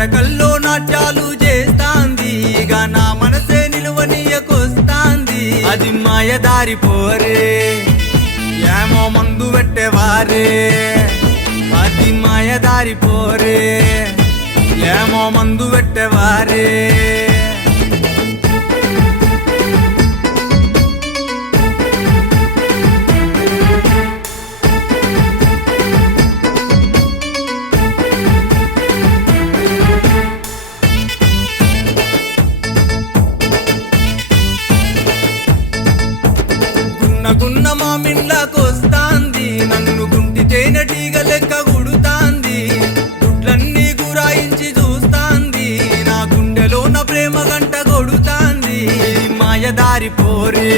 నడకల్లో నాట్యాలు చేస్తాంది, ఇక నా మనసే నిలువనీయకొస్తాంది. అది మాయదారి పోరే, ఏమో మందు పెట్టేవారే. అది మాయదారి పోరే, ఏమో మందు పెట్టేవారే. గున్న మామిళ్ళకొస్తాంది, నన్ను గుంటి తేనెటీగ లెక్క గుడుతాంది. గుడ్లన్నీ గురాయించి చూస్తాంది, నా గుండెలోన ప్రేమ గంట కొడుతాంది. మాయదారి పోరే,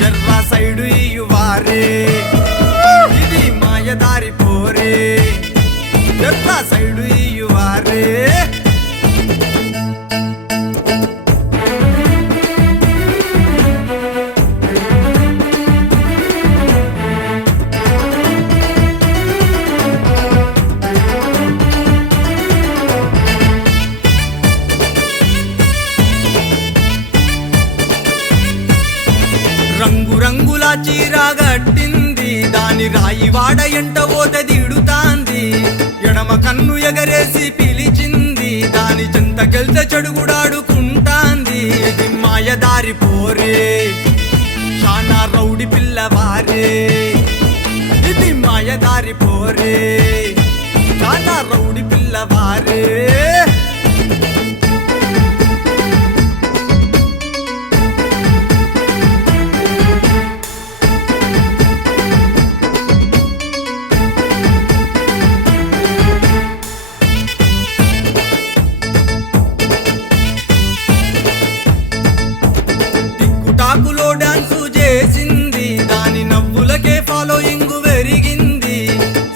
జర్రా సైడు ఇయ్యువారే. ఇది మాయదారి పోరే, జర్రా సైడు ఇయ్యువారే. రంగు రంగుల చీర గట్టింది, దాని రాయి వాడ ఎంట ఓత దిడుతాంది. ఎడమ కన్ను ఎగరేసి పిలిచింది, దాని చెంత గెల్చ చెడుగుడాడుకుంటాంది. ఇది మాయదారి పోరే, శానా రౌడి పిల్లవారే. ఇది మాయదారి పోరే, శానా రౌడి పిల్లవారే. టాకులో డాన్సు చేసింది, దాని నవ్వులకే ఫాలోయింగ్ పెరిగింది.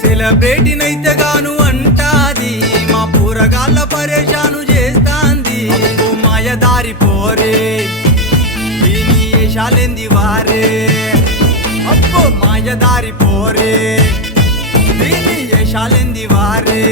సెలబ్రేటీనైతే గాను అంటాది, మా పూరగాళ్ళ పరేషాను చేస్తాంది. అబ్బో మాయదారి పోరే, దీని ఏషాలేంది వారే. అబ్బో మాయదారి పోరే, దీని ఏషాలేంది వారే.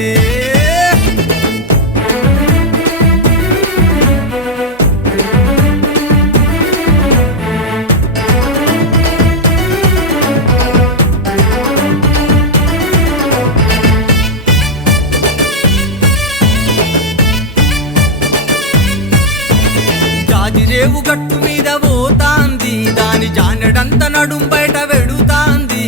రేవు గట్టు మీద పోతాంది, దాని జానెడంత నడుం బయట వెడుతాంది.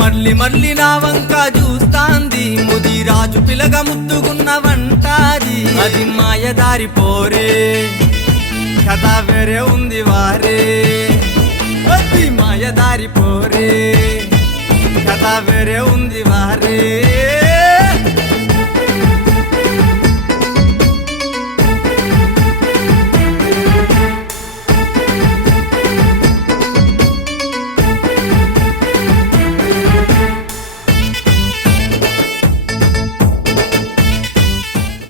మళ్ళీ మళ్ళీ నా వంక చూస్తాంది, ముదిరాజు పిలగ ముద్దుగున్న వంటాది. అది మాయదారి పోరే, కథ వేరే ఉంది వారే. అది మాయదారి పోరే, కథ వేరే ఉంది వారే.